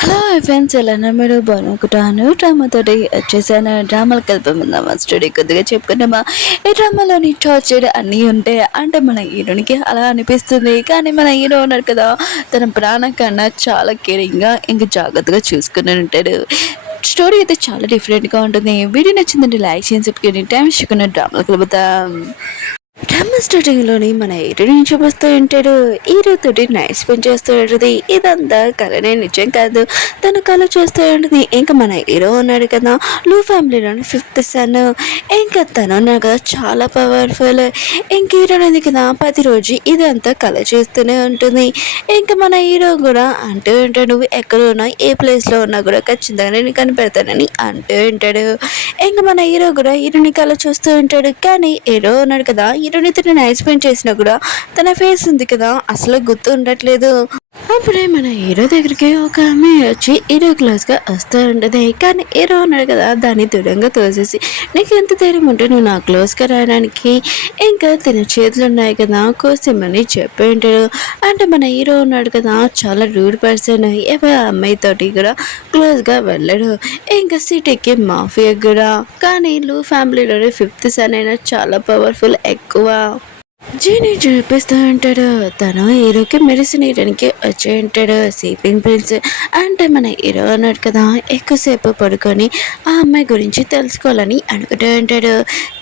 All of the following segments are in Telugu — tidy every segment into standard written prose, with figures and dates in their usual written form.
హలో ఫ్రెండ్స్, ఎలా మీరు బాగునుకుంటాను. డ్రామాతోటి వచ్చేసాను. డ్రామాలు కలిపేమా స్టడీ కొద్దిగా చెప్పుకున్నామా. ఈ డ్రామాలోని టార్చర్ అన్నీ ఉంటాయి అంటే మన హీరోనికి అలా అనిపిస్తుంది. కానీ మన హీరో ఉన్నాడు కదా, తన ప్రాణం కన్నా చాలా కేరింగ్గా ఇంకా జాగ్రత్తగా చూసుకుని ఉంటాడు. స్టోరీ అయితే చాలా డిఫరెంట్గా ఉంటుంది. వీడియో నచ్చిందంటే లైక్ చేసి టైం ఇచ్చుకున్న డ్రామాలు కలుపుతాం. డ్రామా స్టార్టింగ్లోని మన హీరోని చూపిస్తూ ఉంటాడు. హీరో తోటి నైట్ స్పెండ్ చేస్తూ ఉంటుంది. ఇదంతా కలనే, నిజం కాదు. తన కళ చూస్తూ ఉంటుంది. ఇంకా మన హీరో ఉన్నాడు కదా, లూ ఫ్యామిలీలోని ఫిఫ్త్ సన్. ఇంకా తను ఉన్నాడు కదా, చాలా పవర్ఫుల్. ఇంక హీరో అనేది కదా ప్రతిరోజు ఇదంతా కళ చేస్తూనే ఉంటుంది. ఇంకా మన హీరో కూడా అంటూ ఉంటాడు, నువ్వు ఎక్కడ ఉన్నా ఏ ప్లేస్లో ఉన్నా కూడా ఖచ్చితంగా నేను కనిపెడతానని అంటూ ఉంటాడు. ఇంకా మన హీరో కూడా హీరోని కళ చూస్తూ ఉంటాడు. కానీ హీరో ఉన్నాడు కదా, హీరోని తను నైట్ స్పెండ్ చేసినా కూడా తన ఫేస్ ఉంది కదా అసలు గుర్తు ఉండట్లేదు. అప్పుడే మన హీరో దగ్గరికి ఒక అమ్మాయి వచ్చి హీరో క్లోజ్గా వస్తూ ఉంటుంది. కానీ హీరో ఉన్నాడు కదా, దాన్ని దూరంగా తోసేసి నీకు ఎంత ధైర్యం ఉంటే నువ్వు నా క్లోజ్గా రావడానికి, ఇంకా తన చేతులు ఉన్నాయి కదా కోసమని చెప్పి ఉంటాడు. అంటే మన హీరో ఉన్నాడు కదా, చాలా రూడ్ పర్సన్. ఎవరి అమ్మాయితోటి కూడా క్లోజ్గా వెళ్ళడు. ఇంకా సిటీకి మాఫియా కూడా. కానీ లూ ఫ్యామిలీలోని ఫిఫ్త్ సన్ అయినా చాలా పవర్ఫుల్ ఎక్కువ. జీని చూపిస్తూ ఉంటాడు. తను హీరోకి మెడిసిన్ ఇవ్వడానికి వచ్చి ఉంటాడు. స్లీపింగ్ పిల్స్ అంటే మన హీరో అన్నాడు కదా, ఎక్కువసేపు పడుకొని ఆ అమ్మాయి గురించి తెలుసుకోవాలని అనుకుంటూ ఉంటాడు.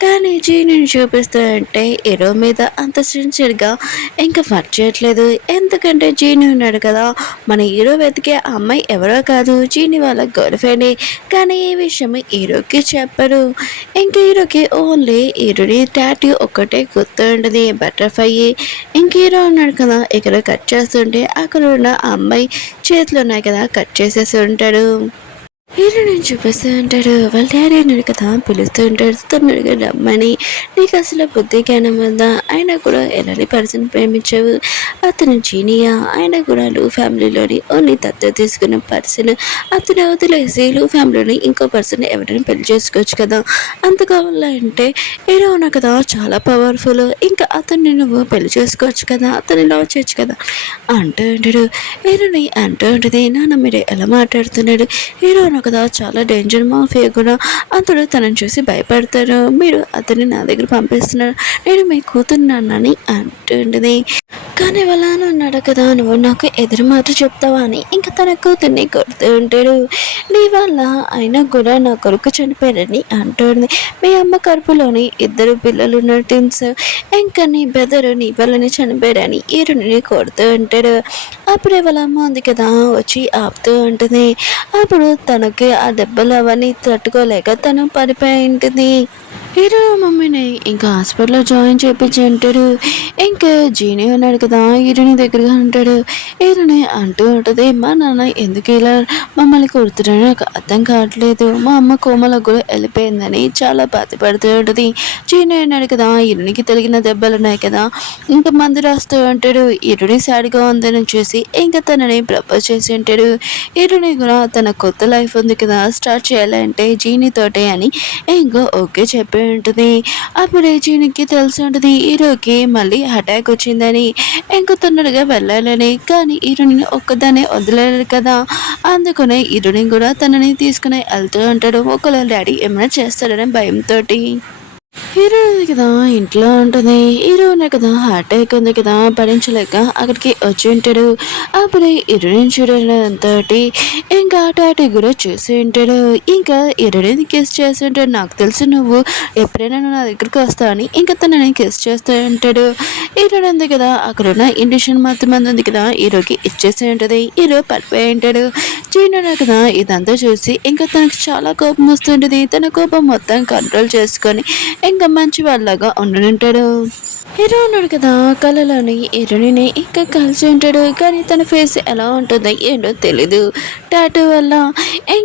కానీ జీనిని చూపిస్తూ అంటే హీరో మీద అంత సిన్సియర్గా ఇంకా వర్క్ చేయట్లేదు. ఎందుకంటే జీని ఉన్నాడు కదా, మన హీరో వెతికే ఆ అమ్మాయి ఎవరో కాదు, జీని వాళ్ళ గర్ల్ ఫ్రెండ్. కానీ ఈ విషయం హీరోకి చెప్పరు. ఇంకా హీరోకి ఓన్లీ హీరోని టాటూ ఒక్కటే గుర్తు ఉంటుంది, బటర్ఫ్లై. ఇంక హీరో ఉన్నాడు కదా, ఇక్కడ కట్ చేస్తుంటే అక్కడ ఉన్న ఆ అమ్మాయి చేతులు ఉన్నాయి కదా కట్ చేసేసి ఉంటాడు. హీరోని చూపిస్తూ ఉంటాడు. వాళ్ళ డాడీ ఉన్నాడు కదా, పిలుస్తూ ఉంటాడు తొందరగా రమ్మని. నీకు అసలు బుద్ధి జ్ఞానం ఉందా, అయినా కూడా ఎలాంటి పర్సన్ ప్రేమించావు. అతను జీనియా, అయినా కూడా లూ ఫ్యామిలీలోని ఓన్లీ దత్తత తీసుకున్న పర్సన్. అతను వదిలేసి లూ ఫ్యామిలీలోని ఇంకో పర్సన్ ఎవరైనా పెళ్లి చేసుకోవచ్చు కదా. అంత కావాలంటే హీరో ఉన్నా కదా చాలా పవర్ఫుల్. ఇంకా అతన్ని నువ్వు పెళ్లి చేసుకోవచ్చు కదా, అతన్ని లవ్ చేయొచ్చు కదా అంటూ ఉంటాడు. హీరోని అంటూ ఉంటుంది, నాన్న మీరు ఎలా మాట్లాడుతున్నాడు, హీరో కదా చాలా డేంజర్ మాఫియా కూడా. అతడు తనని చూసి భయపడతారు. మీరు అతన్ని నా దగ్గర పంపిస్తున్నారు, నేను మీ కూతున్నానని అంటుంది. కానీ వాళ్ళ ఉన్నాడు కదా, నువ్వు నాకు ఎదురు మాట చెప్తావా అని ఇంకా తన కూతుర్ని కొడుతూ ఉంటాడు. నీ వల్ల అయినా కూడా నా కొడుకు చనిపోయారని అంటుంది. మీ అమ్మ కడుపులోని ఇద్దరు పిల్లలు ఉన్న టిన్స్, ఇంకా నీ బెదరు నీ వల్లని చనిపోయారని ఈరుని కొడుతూ ఉంటాడు. అప్పుడే వాళ్ళ అమ్మ ఉంది కదా వచ్చి ఆపుతూ ఉంటుంది. అప్పుడు తనకి ఆ దెబ్బలు అవన్నీ తట్టుకోలేక తను పడిపోయి ఉంటుంది. హీరో మమ్మీని ఇంకా హాస్పిటల్లో జాయిన్ చేయించి ఉంటాడు. ఇంకా జీని ఉన్నాడు కదా, హీరోని దగ్గరగా ఉంటాడు. హీరోని అంటూ ఉంటుంది, మా నాన్న ఎందుకు ఇలా మమ్మల్ని కొడుతున్నాడో నాకు అర్థం కావట్లేదు, మా అమ్మ కోమలకు కూడా వెళ్ళిపోయిందని చాలా బాధపడుతూ ఉంటుంది. జీని ఉన్నాడు కదా, హీరోనికి తగిన దెబ్బలు ఉన్నాయి కదా, ఇంకా మందు రాస్తూ ఉంటాడు. హీరోని సాడ్గా ఉందని చూసి ఇంకా తనని ప్రపోజ్ చేసి ఉంటాడు. హీరోని కూడా తన కొత్త లైఫ్ ఉంది కదా స్టార్ట్ చేయాలంటే జీని తోటే అని ఇంకా ఓకే చెప్పి ఉంటుంది. అప్పుడే జీనికి తెలిసి ఉంటుంది హీరోకి మళ్ళీ అటాక్ వచ్చిందని, ఇంకా తొందరగా వెళ్ళాలని. కానీ హీరోని ఒక్కదాన్ని వదిలేడు కదా, అందుకనే హీరోని కూడా తనని తీసుకుని వెళ్తూ ఉంటాడు. ఒకవేళ డాడీ ఏమైనా చేస్తాడనే భయంతో. హీరో ఉంది కదా ఇంట్లో ఉంటుంది. హీరో ఉన్నాయి కదా హార్ట్ అటాక్ ఉంది కదా, భరించలేక అక్కడికి వచ్చి ఉంటాడు. అప్పుడే హీరోయిన్ చూడడంతో ఇంకా టాటూ కూడా చూసి ఉంటాడు. ఇంకా హీరోయిన్ కిస్ చేసి ఉంటాడు. నాకు తెలుసు నువ్వు ఎప్పుడైనా నా దగ్గరికి వస్తావని ఇంకా తనని కిస్ చేస్తూ ఉంటాడు. హీరోయిన్ ఉంది కదా, అక్కడ ఉన్న ఇండిషన్ మొత్తం మంది ఉంది కదా హీరోకి ఇచ్చేసి ఉంటుంది. హీరో పడిపోయి ఉంటాడు. చీన కదా ఇదంతా చూసి ఇంకా తనకు చాలా కోపం వస్తుంటుంది. తన కోపం మొత్తం కంట్రోల్ చేసుకొని ఇంకా మంచి వాళ్ళగా ఉండనుంటాడు. హీరో ఉన్నాడు కదా, కళలోని హీరోని ఇంకా కలిసి ఉంటాడు. కానీ తన ఫేస్ ఎలా ఉంటుందో ఏంటో తెలీదు టాటూ వల్ల.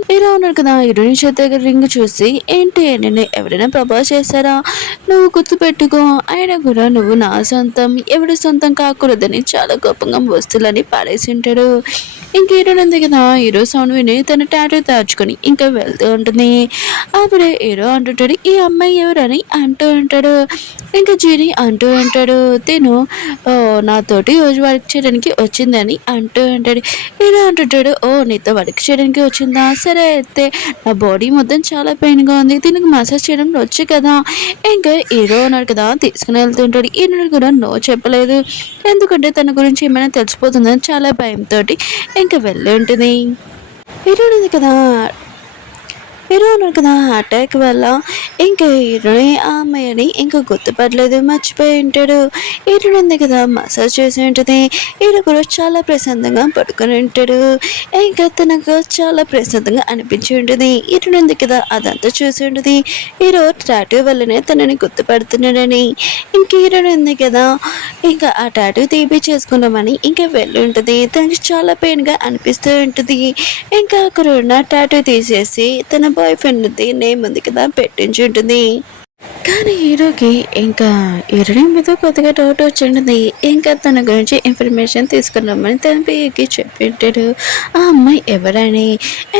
హీరో ఉన్నాడు కదా, హీరోని చేతి దగ్గర రింగ్ చూసి ఏంటి నేను ఎవరైనా ప్రపోజ్ చేశారా, నువ్వు గుర్తుపెట్టుకో, అయినా కూడా నువ్వు నా సొంతం, ఎవరి సొంతం కాకూడదని చాలా కోపంగా వస్తువులని పాడేసి ఉంటాడు. ఇంక హీరోయిన్ ఉంది కదా, హీరో సౌండ్ విని తన టాటూ దాచుకొని ఇంకా వెళ్తూ ఉంటుంది. అప్పుడే హీరో అంటుంటాడు, ఈ అమ్మాయి ఎవరని అంటూ ఉంటాడు. ఇంకా జీని అంటూ ఉంటాడు, తిను నాతోటి రోజు వర్క్ చేయడానికి వచ్చిందని అంటూ ఉంటాడు. హీరో అంటుంటాడు, ఓ నీతో వర్క్ చేయడానికి వచ్చిందా, సరే అయితే నా బాడీ మొత్తం చాలా పెయిన్గా ఉంది, దీనికి మసాజ్ చేయడం వచ్చు కదా. ఇంకా హీరో అన్నాడు కదా, తీసుకుని వెళ్తుంటాడు. ఈయన కూడా నో చెప్పలేదు, ఎందుకంటే తన గురించి ఏమైనా తెలిసిపోతుందని చాలా భయంతో ఇంకా వెళ్ళి ఉంటుంది. హీరో ఉంది కదా, హీరో ఉన్నాడు కదా, అటాక్ వల్ల ఇంకా హీరోని ఆ అమ్మాయిని ఇంకా గుర్తుపట్టలేదు, మర్చిపోయి ఉంటాడు. హీరోని ఉంది కదా, మసాజ్ చేసి ఉంటుంది. హీరో కూడా చాలా ప్రశాంతంగా పడుకొని ఉంటాడు. ఇంకా తనకు చాలా ప్రశాంతంగా అనిపించి ఉంటుంది. హీరోని ఉంది కదా, అదంతా చూసి ఉంటుంది. హీరో టాటూ వల్లనే తనని గుర్తుపడుతున్నాడని. ఇంక హీరోని ఉంది కదా, ఇంకా ఆ టాటూ చేసుకున్నామని ఇంకా వెళ్ళి ఉంటుంది. తనకి చాలా పెయిన్గా అనిపిస్తూ ఉంటుంది. ఇంకా అక్కడ ఉన్న టాటూ తీసేసి తన బాయ్ ఫ్రెండ్ది నేమ్ ఉంది కదా పెట్టించి ఉంటుంది. కానీ హీరోకి ఇంకా హీరోయిన్ మీద కొద్దిగా డౌట్ వచ్చింటుంది. ఇంకా తన గురించి ఇన్ఫర్మేషన్ తీసుకున్నామని తన పియ్యకి చెప్పింటాడు. ఆ అమ్మాయి ఎవరని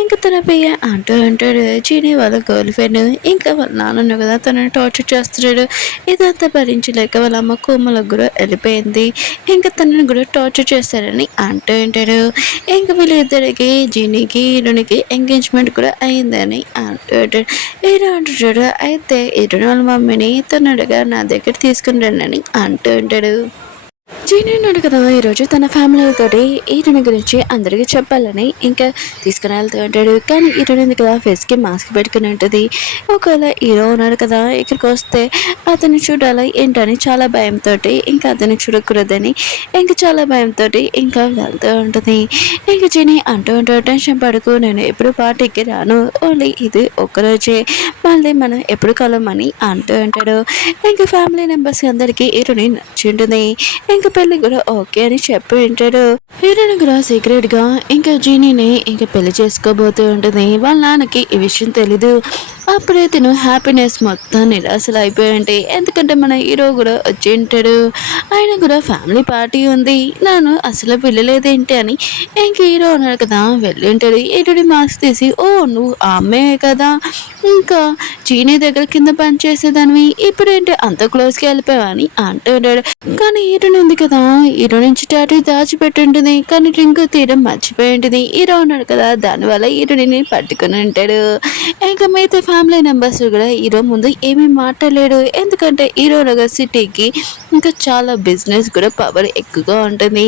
ఇంకా తన పియ్య అంటూ అంటాడు, చీనీ వాళ్ళ గర్ల్ ఫ్రెండ్. ఇంకా వాళ్ళ నాన్న కదా తనని టార్చర్ చేస్తున్నాడు. ఇదంతా భరించలేక వాళ్ళ అమ్మ కోమలకు కూడా వెళ్ళిపోయింది. ఇంకా తనని కూడా టార్చర్ చేస్తారని అంటూ ఉంటాడు. ఇంకా వీళ్ళిద్దరికి జీనీకి హీరోనికి ఎంగేజ్మెంట్ కూడా అయిందని అంటూ ఉంటాడు. హీరో అంటుంటాడు, అయితే హీరోని వాళ్ళ మమ్మీని తొందరగా నా దగ్గర తీసుకుని రండి అంటూ ఉంటాడు. జీని ఉన్నాడు కదా, ఈరోజు తన ఫ్యామిలీతోటి హీరోని గురించి అందరికీ చెప్పాలని ఇంకా తీసుకుని వెళ్తూ ఉంటాడు. కానీ హీరోని ఉంది కదా, ఫేస్కి మాస్క్ పెట్టుకుని ఉంటుంది. ఒకవేళ హీరో ఉన్నాడు కదా, ఇక్కడికి వస్తే అతన్ని చూడాలి ఏంటని చాలా భయంతో ఇంకా అతన్ని చూడకూడదని ఇంకా చాలా భయంతో ఇంకా వెళ్తూ ఉంటుంది. ఇంకా జీని అంటూ ఉంటాడు, టెన్షన్ పడుకు, నేను ఎప్పుడు పార్టీకి రాను, ఓన్లీ ఇది ఒక్కరోజే, మళ్ళీ మనం ఎప్పుడు కలవమని అంటూ ఉంటాడు. ఇంకా ఫ్యామిలీ మెంబర్స్ అందరికీ హీరోని నచ్చి ఉంటుంది. ఇంకా పెళ్లి కూడా ఓకే అని చెప్పి ఉంటాడు. హీరోయిన్ కూడా సీక్రెట్ గా ఇంకా జీనీని ఇంకా పెళ్లి చేసుకోబోతూ ఉంటుంది. వాళ్ళ నాన్నకి ఈ విషయం తెలీదు. అప్పుడే తిను హ్యాపీనెస్ మొత్తం నిరాశలు అయిపోయి ఉంటాయి. ఎందుకంటే మన హీరో కూడా వచ్చి ఉంటాడు. ఆయన కూడా ఫ్యామిలీ పార్టీ ఉంది, నేను అసలు వెళ్ళలేదేంటి అని ఇంక హీరో ఉన్నాడు కదా వెళ్ళి ఉంటాడు. హీరోని మాస్క్ తీసి, ఓ నువ్వు ఆ అమ్మాయే కదా, ఇంకా చీనీ దగ్గర కింద పనిచేసేదానివి, ఇప్పుడేంటి అంత క్లోజ్కి వెళ్ళిపోయావని అంటూ ఉంటాడు. కానీ హీరోని ఉంది కదా, హీరో నుంచి టాటూ దాచిపెట్టి ఉంటుంది. కానీ డ్రింక్ తీయడం మర్చిపోయి ఉంటుంది. హీరో ఉన్నాడు కదా, దానివల్ల హీరోని పట్టుకుని ఉంటాడు. ఇంకా మిగతా ఫ్యామిలీ మెంబర్స్ కూడా హీరో ముందు ఏమీ మాట్లాడలేడు. ఎందుకంటే హీరో నగర్ సిటీకి ఇంకా చాలా బిజినెస్ కూడా పవర్ ఎక్కువగా ఉంటుంది.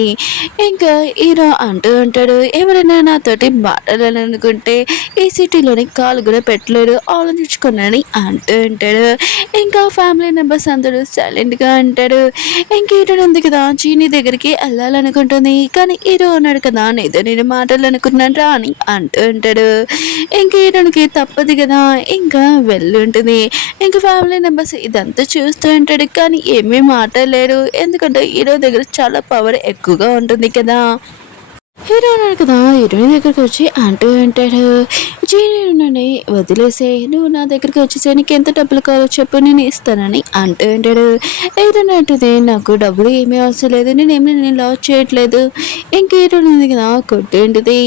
ఇంకా హీరో అంటూ ఉంటాడు, ఎవరైనా నాతోటి మాట్లాడాలనుకుంటే ఈ సిటీలోని కాలు కూడా పెట్టలేడు, ఆలోచించుకున్నాని అంటూ ఉంటాడు. ఇంకా ఫ్యామిలీ మెంబర్స్ అందరూ సైలెంట్గా అంటాడు. ఇంక హీరో ఉంది కదా, చీనీ దగ్గరికి వెళ్ళాలనుకుంటుంది. కానీ హీరో ఉన్నాడు కదా, నేను మాట్లాడాలనుకున్నాను రా అని అంటూ ఉంటాడు. ఇంక హీరోనికి తప్పదు కదా, ఇంకా వెళ్ళుంటుంది. ఇంకా ఫ్యామిలీ మెంబర్స్ ఇదంతా చూస్తూ ఉంటాడు. కానీ ఏమీ మాట్లాడలేడు, ఎందుకంటే హీరో దగ్గర చాలా పవర్ ఎక్కువగా ఉంటుంది కదా. హీరో ఉన్నాడు కదా, హీరోయిన్ దగ్గరికి వచ్చి అంటూ ఉంటాడు, జీని వదిలేసే, నువ్వు నా దగ్గరికి వచ్చేసే, నీకు ఎంత డబ్బులు కావాలో చెప్పు నేను ఇస్తానని అంటూ ఉంటాడు. హీరోయిన్ అంటుంది, నాకు డబ్బులు ఏమీ అవసరం లేదు, నేనేమి లాస్ చేయట్లేదు. ఇంక హీరోయిన్ ఉంది కదా కొట్టేంటిది.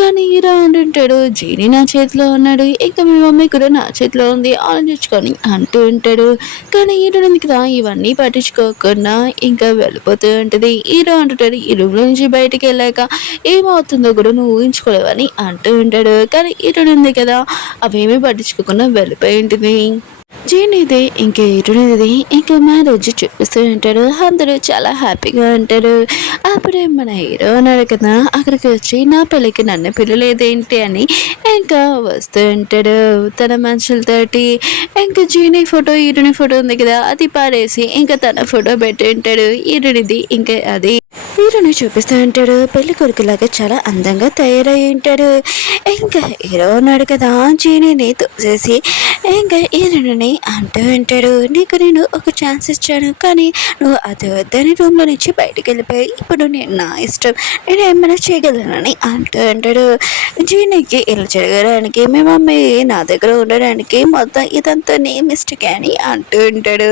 కానీ హీరో అంటుంటాడు, జీని నా చేతిలో ఉన్నాడు, ఇంకా మీ మమ్మీ కూడా నా చేతిలో ఉంది, ఆలోచించుకొని అంటూ ఉంటాడు. కానీ హీరోయిన్ ఉంది కదా ఇవన్నీ పట్టించుకోకుండా ఇంకా వెళ్ళిపోతూ ఉంటుంది. హీరో అంటుంటాడు, ఈ రూమ్లో నుంచి బయటికి వెళ్ళాక ఏమవుతుందో కూడా నువ్వు ఊహించుకోలేవని అంటూ ఉంటాడు. కానీ హీరోయిన్ ఉంది కదా, అవేమీ పట్టించుకోకుండా వెళ్ళిపోయి ఉంటుంది. జీనిది ఇంకా హీరోయిన్ది ఇంకా మ్యారేజ్ చూపిస్తూ ఉంటాడు. అందరూ చాలా హ్యాపీగా ఉంటారు. అప్పుడే మన హీరో ఉన్నాడు కదా, అక్కడికి వచ్చి నా పెళ్ళికి నన్ను పిల్లలేదేంటి అని ఇంకా వస్తూ ఉంటాడు తన మనుషులతోటి. ఇంకా జీని ఫోటో హీరోని ఫోటో ఉంది కదా, అది పారేసి ఇంకా తన ఫోటో పెట్టి ఉంటాడు. హీరోనిది ఇంకా అది హీరోని చూపిస్తూ ఉంటాడు. పెళ్లి కొడుకులాగా చాలా అందంగా తయారై ఉంటాడు. ఇంకా హీరో ఉన్నాడు కదా, జీనిని తోసేసి ఇంకా హీరోని అంటూ ఉంటాడు. నీకు నేను ఒక ఛాన్స్ ఇచ్చాను కానీ నువ్వు అది వద్దని రూమ్లో నుంచి బయటికి వెళ్ళిపోయి ఇప్పుడు నేను నా ఇష్టం నేను ఏమైనా చేయగలనని అంటూ ఉంటాడు. జీనికి ఇలా జరగడానికి మీ మమ్మీ నా దగ్గర ఉండడానికి మొత్తం ఇదంతా నీ మిస్టేక్ అని అంటూ ఉంటాడు.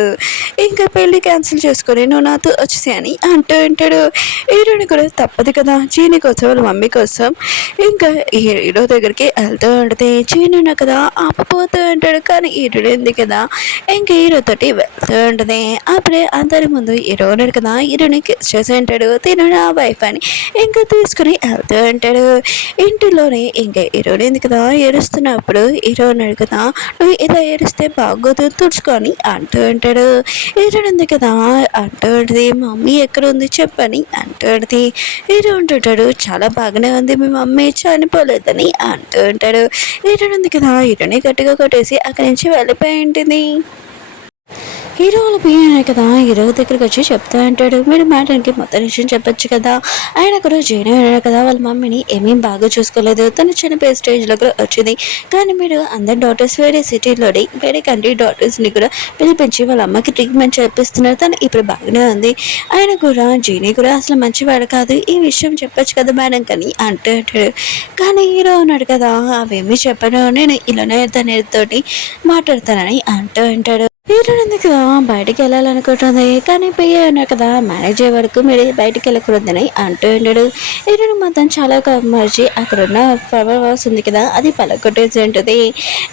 ఇంకా పెళ్లి క్యాన్సిల్ చేసుకొని నువ్వు నాతో వచ్చేసి అని అంటూ ఉంటాడు. హీరోని కూడా తప్పదు కదా జీని కోసం వాళ్ళ మమ్మీ కోసం ఇంకా హీరో దగ్గరికి వెళ్తూ ఉంటుంది. జీని కదా ఆపపోతూ ఉంటాడు కానీ హీరోడు ఉంది కదా ఇంకా హీరోతోటి వెళ్తూ ఉంటుంది. అప్పుడే అందరి ముందు హీరో ఉన్నాడు కదా హీరోని కిస్ చేసి ఉంటాడు. తిను నా వైఫ్ అని ఇంకా తీసుకుని వెళ్తూ ఉంటాడు. ఇంటిలోనే ఇంకా హీరోని ఉంది కదా ఏడుస్తున్నప్పుడు హీరో ఉన్నాడు కదా నువ్వు ఇలా ఏడిస్తే బాగోదు తుడుచుకొని అంటూ ఉంటాడు. హీరోని ఉంది కదా అంటూ ఉంటుంది. మమ్మీ ఎక్కడ ఉంది చెప్పని అంటూ ఉంటుంది. హీరో ఉంటుంటాడు చాలా బాగానే ఉంది మీ మమ్మీ చనిపోలేదని అంటూ ఉంటాడు. హీరోని ఉంది కదా హీరోని గట్టిగా కొట్టేసి అక్కడి నుంచి వెళ్ళిపోయి ఉంటుంది. హీరో వాళ్ళ పియ్యనే కదా హీరో దగ్గరికి వచ్చి చెప్తూ ఉంటాడు. మీరు మేడంకి మొత్తం విషయం చెప్పొచ్చు కదా ఆయన కూడా జైన్ అయ్యాడు కదా వాళ్ళ మమ్మీని ఏమీ బాగా చూసుకోలేదు తను చనిపోయే స్టేజ్లో కూడా వచ్చింది కానీ మీరు అందరి డాటర్స్ వేరే సిటీలోని వేరే కంట్రీ డాటర్స్ని కూడా పిలిపించి వాళ్ళ అమ్మకి ట్రీట్మెంట్ చేపిస్తున్నారు. తను ఇప్పుడు బాగానే ఉంది. ఆయన కూడా జీని కూడా అసలు మంచివాడు కాదు ఈ విషయం చెప్పొచ్చు కదా మేడం కానీ అంటూ అంటాడు. కానీ హీరో ఉన్నాడు కదా అవేమీ చెప్పను నేను ఇలానే తనతోటి మాట్లాడతానని అంటూ అంటాడు. హీరోయిన్ ఎందుకు బయటికి వెళ్ళాలనుకుంటుంది కానీ పియ్య ఉన్నారు కదా మేనేజర్ వరకు మీరు బయటికి వెళ్ళకూడదని అంటూ ఉన్నాడు. హీరోయిన్ మొత్తం చాలా మర్చి అక్కడున్న ఫ్లవర్ వాస్ ఉంది కదా అది పలకొట్టేసి ఉంటుంది.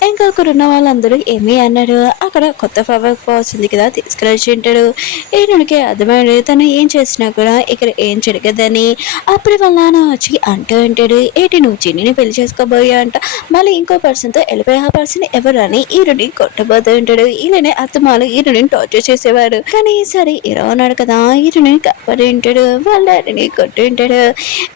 ఇంకా అక్కడున్న వాళ్ళందరూ ఏమీ అన్నారు అక్కడ కొత్త ఫ్లవర్ వాస్ ఉంది కదా తీసుకురొచ్చి ఉంటాడు. హీరోయిన్కి అర్థమైంది తను ఏం చేసినా కూడా ఇక్కడ ఏం జరగదని. అప్పుడు వాళ్ళ నాన్న వచ్చి అంటూ ఉంటాడు ఏంటి నువ్వు చిన్నిని పెళ్లి చేసుకోబోయా అంట మళ్ళీ ఇంకో పర్సన్తో వెళ్ళిపోయి ఆ పర్సన్ ఎవరని హీరోని కొట్టబోతూ ఉంటాడు. ఈయననే అత్తమాలు హీరోని టార్చర్ చేసేవాడు కానీ ఈసారి హీరో ఉన్నాడు కదా హీరోని కప్పడి ఉంటాడు వాళ్ళ డాడీని కొట్టి ఉంటాడు.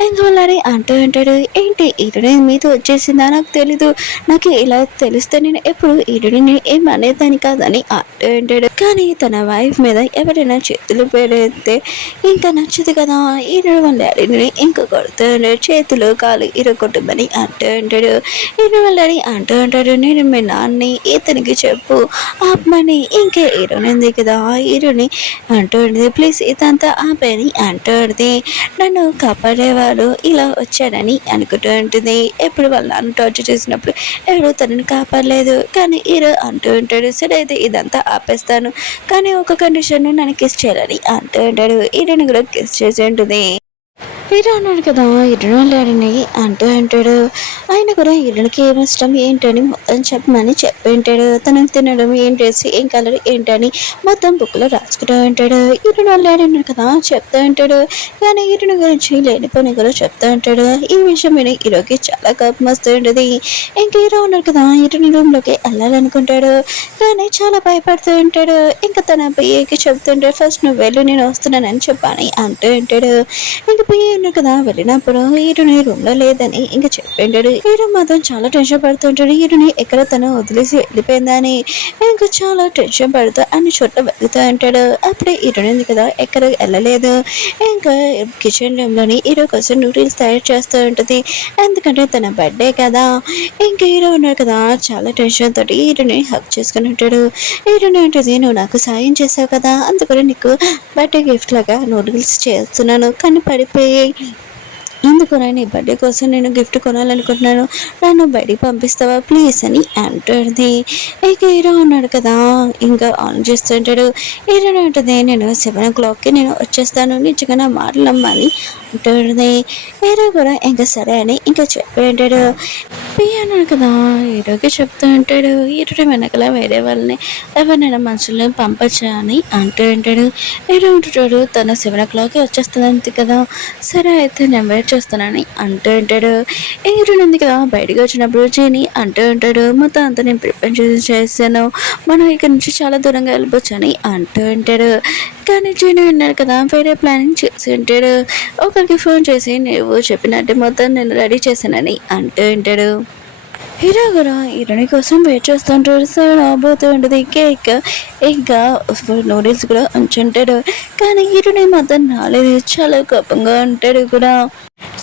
ఇంకా వాళ్ళ డాడీ అంటూ ఉంటాడు ఏంటి హీరోని మీతో వచ్చేసిందా నాకు తెలీదు నాకు ఇలా తెలిస్తే నేను ఎప్పుడు హీరోని ఏమనేదాన్ని కాదని అంటూ ఉంటాడు. కానీ తన వైఫ్ మీద ఎవరైనా చేతులు పెడితే ఇంకా నచ్చదు కదా హీరో వాళ్ళ డాడీని ఇంకా కొడుతూ చేతులు కాలు హీరో కుటుంబని అంటూ ఉంటాడు. హీరో వాళ్ళ డాడీ అంటూ ఉంటాడు నేను మీ నాన్నని ఇతనికి చెప్పు ఆపమని. ఇంకా హీరోని ఉంది కదా హీరోని అంటూ ఉంటుంది ప్లీజ్ ఇదంతా ఆపని అంటూ ఉంటుంది. నన్ను కాపాడేవాడు ఇలా వచ్చాడని అనుకుంటూ ఉంటుంది. ఎప్పుడు వాళ్ళ నాన్న టార్చర్ చేసినప్పుడు ఎవరు తనని కాపాడలేదు కానీ హీరో అంటూ ఉంటాడు సరే అయితే ఇదంతా ఆపేస్తాను కానీ ఒక కండిషన్ నన్ను కిస్ చేయాలని అంటూ ఉంటాడు. హీరోని కూడా కిస్ చేసి ఉంటుంది. హీరో అన్నాడు కదా హీరోని డాడీని అంటూ అంటాడు. ఆయన కూడా హీరోనికి ఏమి ఇష్టం ఏంటని మొత్తం చెప్పమని చెప్పి ఉంటాడు. తనకు తినడం ఏం డ్రెస్ ఏం కలర్ ఏంటని మొత్తం బుక్లో రాసుకుంటూ ఉంటాడు. హీరోని డాడీ అన్నాడు కదా చెప్తూ ఉంటాడు కానీ హీరోని గురించి లేనిపోని కూడా చెప్తూ ఉంటాడు. ఈ విషయం మీద హీరోకి చాలా కోపం వస్తూ ఉంటుంది. ఇంకా హీరో ఉన్నాడు కదా హీరోని రూమ్లోకి వెళ్ళాలనుకుంటాడు కానీ చాలా భయపడుతూ ఉంటాడు. ఇంకా తన పియ్యకి చెప్తుంటాడు ఫస్ట్ నువ్వు వెళ్ళు నేను వస్తున్నానని చెప్పని అంటూ ఉంటాడు. ఇంకా పియ్య ఉన్నాడు కదా వెళ్ళినప్పుడు హీరోని రూమ్లో లేదని ఇంకా చెప్పింటాడు. హీరో మాత్రం చాలా టెన్షన్ పడుతుంటాడు హీరోని ఎక్కడ తను వదిలేసి వెళ్ళిపోయిందని. ఇంకా చాలా టెన్షన్ పడుతూ అన్ని చోట్ల వెళ్తూ ఉంటాడు. అప్పుడే హీరోని ఉంది కదా ఎక్కడ వెళ్ళలేదు. ఇంకా కిచెన్ రూమ్లోని హీరో కోసం నూడిల్స్ తయారు చేస్తూ ఉంటుంది ఎందుకంటే తన బర్త్డే కదా. ఇంకా హీరో ఉన్నాడు కదా చాలా టెన్షన్ తోటి హీరోని హక్ చేసుకుని ఉంటాడు. హీరోని ఉంటుంది నువ్వు నాకు సాయం చేసావు కదా అందుకని నీకు బర్త్డే గిఫ్ట్ లాగా నూడిల్స్ చేస్తున్నాను కానీ పడిపోయి ఎందుకు నీ బర్త్డే కోసం నేను గిఫ్ట్ కొనాలనుకుంటున్నాను నన్ను బయటికి పంపిస్తావా ప్లీజ్ అని అంటుంది. ఇక హీరో ఉన్నాడు కదా ఇంకా ఆన్ చేస్తుంటాడు. హీరో ఉంటుంది నేను 7 o'clockకి నేను వచ్చేస్తాను నిజంగా నా మాటలు నమ్మని అంటుంది. హీరో కూడా ఇంకా సరే అని ఇంకా చెప్పి ఉంటాడు. అన్నాడు కదా హీరోకి చెప్తూ ఉంటాడు హీరో వెనకల వేరే వాళ్ళని ఎవరినైనా మనుషుల్ని పంపచ్చా అని అంటూ ఉంటాడు. హీరో ఉంటుంటాడు తన 7 o'clockకి వచ్చేస్తుంది కదా సరే అయితే నేను వెయిట్ చేస్తానని అంటూ ఉంటాడు. హీరో ఉంది కదా బయటకు వచ్చినప్పుడు చేని అంటూ ఉంటాడు మొత్తం అంతా నేను ప్రిపేర్ చేశాను మనం ఇక్కడ నుంచి చాలా దూరంగా వెళ్ళిపోవచ్చు అని అంటూ ఉంటాడు. కానీ జీని ఉన్నాడు కదా వేరే ప్లానింగ్ చేసి ఉంటాడు. ఒకరికి ఫోన్ చేసి నువ్వు చెప్పినట్టు మొత్తం నేను రెడీ చేశానని అంటూ ఉంటాడు. హీరో కూడా హీరోని కోసం వెయిట్ చేస్తుంటాడు. సరే రాబోతూ ఉంటుంది కేక్ ఇంకా నూడిల్స్ కూడా ఉంచుంటాడు కానీ హీరోని మాత్రం రాలేదు చాలా కోపంగా ఉంటాడు కూడా.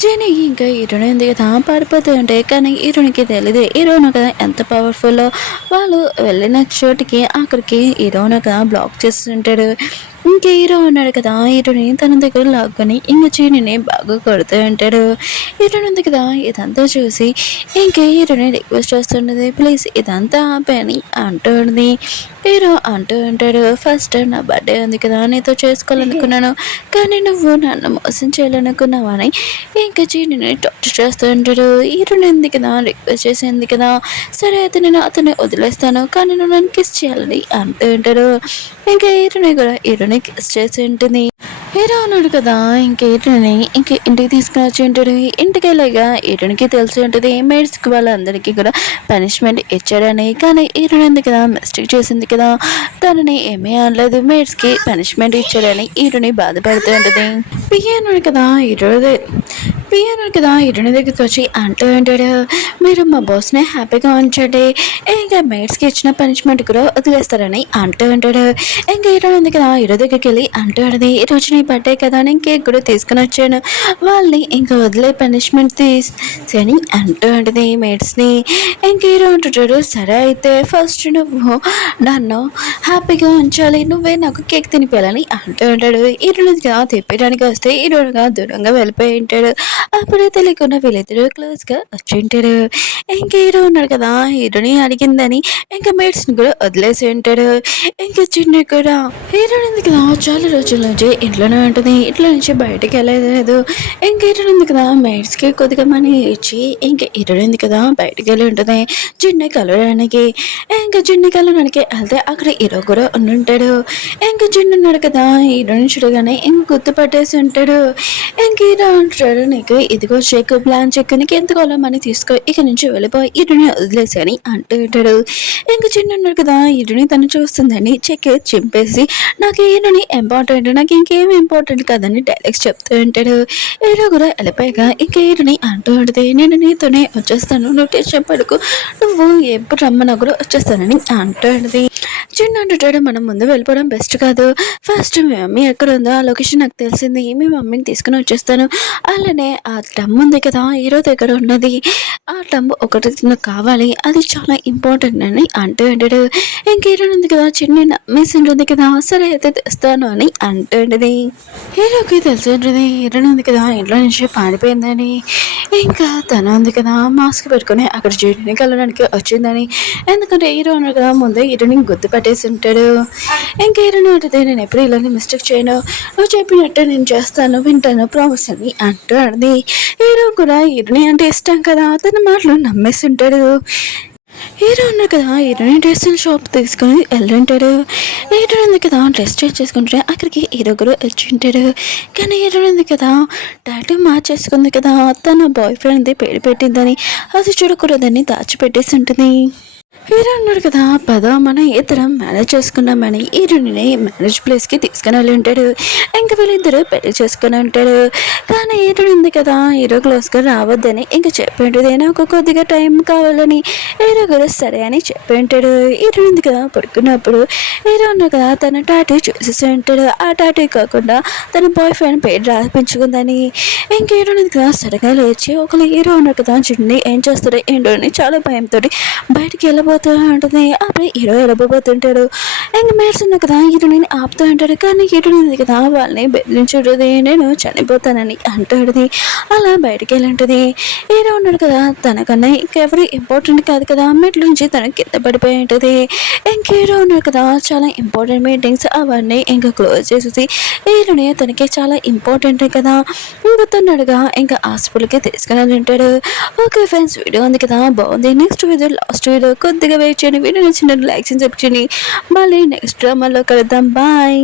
జీని ఇంకా హీరోని ఉంది కదా పారిపోతూ ఉంటాయి. కానీ హీరోనికి తెలియదు హీరోను కదా ఎంత పవర్ఫుల్లో. వాళ్ళు వెళ్ళిన చోటికి అక్కడికి హీరోను కదా బ్లాక్ చేస్తుంటాడు. ఇంక హీరో ఉన్నాడు కదా హీరోని తన దగ్గర లాక్కొని ఇంక చీనిని బాగా కొడుతూ ఉంటాడు. హీరోని ఉంది కదా ఇదంతా చూసి ఇంక హీరోని రిక్వెస్ట్ చేస్తుండదు, ప్లీజ్ ఇదంతా ఆపని అంటూ ఉంది. హీరో అంటూ ఉంటాడు, ఫస్ట్ టైం నా బర్త్డే ఉంది కదా నీతో చేసుకోవాలనుకున్నాను, కానీ నువ్వు నన్ను మోసం చేయాలనుకున్నావని ఇంకా చీనిని టార్చర్ చేస్తూ ఉంటాడు. హీరోని ఉంది కదా రిక్వెస్ట్ చేసింది కదా, సరే అయితే నేను అతన్ని వదిలేస్తాను కానీ నువ్వు నన్ను కిస్ చేయాలని అంటూ ఉంటాడు. ఇంకా హీరోని కూడా హీరోని కిస్ చేసి ఉంటుంది. హీరో ఉన్నాడు కదా ఇంక హీరోని ఇంక ఇంటికి తీసుకుని వచ్చి ఉంటాడు. ఇంటికి వెళ్ళగా హీరోనికి తెలిసి ఉంటుంది మేడ్స్కి వాళ్ళందరికీ కూడా పనిష్మెంట్ ఇచ్చాడని. కానీ హీరోని ఉంది కదా మిస్టేక్ చేసింది కదా, తనని ఏమీ అనలేదు, మేడ్స్కి పనిష్మెంట్ ఇచ్చాడని హీరోని బాధపడుతూ ఉంటుంది. పియ్యన్నాడు కదా హీరోని దగ్గరికి వచ్చి అంటూ ఉంటాడు, మీరు మా బాస్ని హ్యాపీగా ఉంచండి, ఇంకా మేడ్స్కి ఇచ్చిన పనిష్మెంట్ కూడా వదిలేస్తారని అంటూ ఉంటాడు. ఇంకా హీరో ఉంది కదా హీరో దగ్గరికి వెళ్ళి అంటూ ఉంటుంది, ఈరోజు నీ బర్త్డే కదా నేను కేక్ కూడా తీసుకుని వచ్చాను, వాళ్ళని ఇంకా వదిలే పనిష్మెంట్ తీసుకొని అంటూ ఉంటుంది మేడ్స్ని. ఇంక హీరో అంటుంటాడు, సరే అయితే ఫస్ట్ నువ్వు నన్ను హ్యాపీగా ఉంచాలి, నువ్వే నాకు కేక్ తినిపించాలని అంటూ ఉంటాడు. హీరోనిగా తిప్పడానికి వస్తే హీరోగా దూరంగా వెళ్ళిపోయి ఉంటాడు. అప్పుడే తెలియకుండా వీళ్ళిద్దరూ క్లోజ్గా వచ్చి ఉంటాడు. ఇంక హీరో ఉన్నాడు కదా హీరోని అడిగిందని ఇంకా మేడ్స్ని కూడా వదిలేసి ఉంటాడు. ఇంకా చిన్న కూడా హీరోని కదా చాలా రోజుల నుంచి ఇంట్లోనే ఉంటుంది, ఇంట్లో నుంచి బయటకు వెళ్ళలేదు. ఇంక హీరోని కదా మేడ్స్కి కొద్దిగా మనీ ఇచ్చి ఇంకా హీరోని కదా బయటకు వెళ్ళి ఉంటుంది చిన్న కలవడానికి. ఇంకా చిన్న కలవడానికి వెళ్తే అక్కడ హీరో కూడా ఉండుంటాడు. ఇంకా చిన్న ఉన్నాడు కదా హీరోని చూడగానే ఇంక గుర్తుపట్టేసి ఉంటాడు. ఇంక హీరో అంటాడు, నీకు ఇదిగో చెక్ ప్లాన్ చెక్ నీకు ఎంత కావాలో మనీ తీసుకో, ఇక నుంచి వెళ్ళిపోయి హీరోని వదిలేసి అని అంటూ ఉంటాడు. ఇంకా చిన్న ఉన్నాడు కదా హీరోని తను చూస్తుందని చెక్ చింపేసి, నాకు హీరోని ఇంపార్టెంట్, నాకు ఇంకేం ఇంపార్టెంట్ కాదని డైలాగ్స్ చెప్తూ ఉంటాడు. హీరో కూడా వెళ్ళిపోయాక ఇంకా హీరోని అంటూ ఉంటుంది, నేను నీతోనే వచ్చేస్తాను, నువ్వు టెన్షన్ పడుకు, నువ్వు ఎప్పుడు రమ్మన్నా కూడా వచ్చేస్తానని అంటూ ఉంటుంది. చిన్న అంటాడు, మనం ముందు వెళ్ళిపోవడం బెస్ట్ కాదు, ఫస్ట్ మీ మమ్మీ ఎక్కడ ఉందో ఆ లొకేషన్ నాకు తెలిసింది, మీ మమ్మీని తీసుకుని వచ్చేస్తాను, అలానే ఆ టమ్ ఉంది కదా హీరో దగ్గర ఉన్నది, ఆ టమ్ ఒకటి నాకు కావాలి, అది చాలా ఇంపార్టెంట్ అని అంటూ ఉంటాడు. ఇంక హీరో ఉంది కదా చిన్న మిస్ ఉంటుంది కదా, సరే అయితే తెస్తాను అని అంటూ ఉంటుంది. హీరోకి తెలిసి ఉంటుంది హీరో ఉంది కదా ఇంట్లో నుంచి పారిపోయిందని. ఇంకా తను ఉంది కదా మాస్క్ పెట్టుకుని అక్కడ జీడిని కలవడానికి వచ్చిందని, ఎందుకంటే హీరో ఉన్నాడు కదా ముందే హీరోని గుర్తుపట్టేసి ఉంటాడు. ఇంకా హీరోని అంటే నేను ఎప్పుడు ఇలాంటి మిస్టేక్ చేయను, నువ్వు చెప్పినట్టు నేను చేస్తాను వింటాను ప్రామిస్ అని అంటూ అడిది. హీరో కూడా హీరోని అంటే ఇష్టం కదా తన మాటలు నమ్మేసి ఉంటాడు. హీరో ఉన్నాడు కదా హీరోని డ్రెస్సుల షాప్ తీసుకొని వెళ్ళుంటాడు. హీరో ఉంది కదా డ్రెస్ చేంజ్ చేసుకుంటే అక్కడికి హీరో కూడా వచ్చి ఉంటాడు. కానీ హీరో ఉంది కదా టాటూ మార్చేసుకుంది కదా తన బాయ్ ఫ్రెండ్ది పేరు పెట్టిందని, అది చూడకూడదని దాచిపెట్టేసి ఉంటుంది. హీరో అన్నాడు కదా పద మనం ఇద్దరం మేనేజ్ చేసుకున్నామని హీరోని మ్యారేజ్ ప్లేస్కి తీసుకుని వెళ్ళి ఉంటాడు. ఇంక వీళ్ళిద్దరూ పెళ్లి చేసుకుని ఉంటాడు. కానీ హీరో ఉంది కదా హీరో క్లోజ్గా రావద్దని ఇంక చెప్పి ఉంటుంది, నాకు కొద్దిగా టైం కావాలని. హీరో కూడా సరే అని చెప్పి ఉంటాడు. హీరో ఉంది కదా పడుకున్నప్పుడు హీరో ఉన్నాడు కదా తన టాటూ చూసేసి ఉంటాడు. ఆ టాటూ కాకుండా తన బాయ్ ఫ్రెండ్ పేరు రాపించుకుందని. ఇంక హీరో ఉంది కదా సడన్గా లేచి ఒకళ్ళు హీరో ఉన్నాడు కదా చున్నీ ఏం చేస్తాడో ఏంటో అని చాలా భయంతో బయటికి వెళ్ళబోతూ ఉంటుంది. అప్పుడు హీరో వెళ్ళబోతుంటాడు. ఇంక మేడ్స్ ఉన్నా కదా హీరోని ఆపుతూ ఉంటాడు. కానీ హీరోని కదా వాళ్ళని బెదిరించుంటుంది, నేను చనిపోతానని అంటాడుది. అలా బయటికి వెళ్ళి ఉంటుంది. హీరో ఉన్నాడు కదా తనకన్నా ఇంకెవరు ఇంపార్టెంట్ కాదు కదా, మెట్ల నుంచి తన కింద పడిపోయి ఉంటుంది. ఇంక హీరో ఉన్నాడు కదా చాలా ఇంపార్టెంట్ మీటింగ్స్ అవన్నీ ఇంకా క్లోజ్ చేసేసి హీరోని తనకి చాలా ఇంపార్టెంట్ కదా ఇంకొస్తున్నాడుగా ఇంకా హాస్పిటల్కి తీసుకుని ఉంటాడు. ఓకే ఫ్రెండ్స్ వీడియో ఉంది కదా బాగుంది, నెక్స్ట్ వీడియో లాస్ట్ వీడియో కొద్దిగా వెయిట్ చేయండి, వీడియో నచ్చిన లైక్స్ అని చెప్పండి, మళ్ళీ నెక్స్ట్ డ్రామాలో కలుద్దాం, బాయ్.